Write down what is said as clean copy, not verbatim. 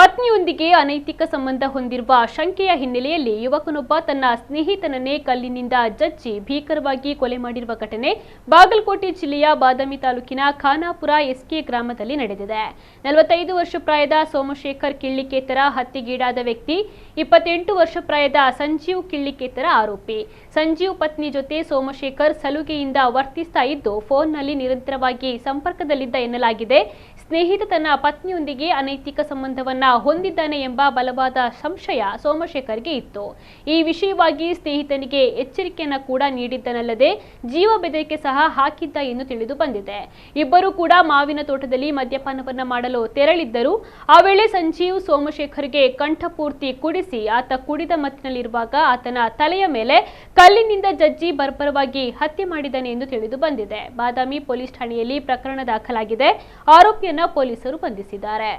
ಪತ್ನಿಯೊಂದಿಗೆ ಅನೈತಿಕ ಸಂಬಂಧ ಹೊಂದಿರುವ ಶಂಕೆಯ ಹಿನ್ನೆಲೆಯಲ್ಲಿ ಯುವಕನೊಬ್ಬ ತನ್ನ ಸ್ನೇಹಿತನನ್ನೇ ಕಲ್ಲಿನಿಂದ ಜಜ್ಜಿ ಭೀಕರವಾಗಿ ಕೊಲೆ ಮಾಡಿರುವ ಘಟನೆ ಬಾಗಲಕೋಟೆ ಜಿಲ್ಲೆಯ ಬಾದಾಮಿ ತಾಲೂಕಿನ ಖಾನಾಪುರ ಎಸ್ಕೆ ಗ್ರಾಮದಲ್ಲಿ ನಡೆದಿದೆ. 45 ವರ್ಷ ಪ್ರಾಯದ ಸೋಮಶೇಖರ್ ಕಿಳ್ಳಿಕೇತರ ಹತ್ಯೆಗೀಡಾದ ವ್ಯಕ್ತಿ 28 ವರ್ಷ ಪ್ರಾಯದ ಸಂಜೀವ್ ಕಿಳ್ಳಿಕೇತರ ಆರೋಪಿ. ಸಂಜೀವ್ ಪತ್ನಿ ಜೊತೆ ಸೋಮಶೇಖರ್ ಸಲುಗೆಯಿಂದ ವರ್ತಿಸ್ತಾ ಇದ್ದು ಫೋನ್ನಲ್ಲಿ ನಿರಂತರವಾಗಿ ಸಂಪರ್ಕದಲ್ಲಿದ್ದ ಎನ್ನಲಾಗಿದೆ. ಸ್ನೇಹಿತ ತನ್ನ ಪತ್ನಿಯೊಂದಿಗೆ ಅನೈತಿಕ ಸಂಬಂಧವನ್ನ ಹೊಂದಿದ್ದಾನೆ ಎಂಬ ಬಲವಾದ ಸಂಶಯ ಸೋಮಶೇಖರ್ಗೆ ಇತ್ತು. ಈ ವಿಷಯವಾಗಿ ಸ್ನೇಹಿತನಿಗೆ ಎಚ್ಚರಿಕೆಯನ್ನ ಕೂಡ ನೀಡಿದ್ದನಲ್ಲದೆ ಜೀವ ಬೆದರಿಕೆ ಸಹ ಹಾಕಿದ್ದ ಎಂದು ತಿಳಿದು ಬಂದಿದೆ. ಇಬ್ಬರು ಕೂಡ ಮಾವಿನ ತೋಟದಲ್ಲಿ ಮದ್ಯಪಾನವನ್ನ ಮಾಡಲು ತೆರಳಿದ್ದರು. ಆ ವೇಳೆ ಸಂಜೀವ್ ಸೋಮಶೇಖರ್ಗೆ ಕಂಠಪೂರ್ತಿ ಕುಡಿಸಿ ಆತ ಕುಡಿದ ಮತ್ತಿನಲ್ಲಿರುವಾಗ ಆತನ ತಲೆಯ ಮೇಲೆ ಕಲ್ಲಿನಿಂದ ಜಜ್ಜಿ ಬರ್ಬರವಾಗಿ ಹತ್ಯೆ ಮಾಡಿದ್ದಾನೆ ಎಂದು ತಿಳಿದು ಬಂದಿದೆ. ಬಾದಾಮಿ ಪೊಲೀಸ್ ಠಾಣೆಯಲ್ಲಿ ಪ್ರಕರಣ ದಾಖಲಾಗಿದೆ. ಆರೋಪಿಯನ್ನ ಪೊಲೀಸರು ಬಂಧಿಸಿದ್ದಾರೆ.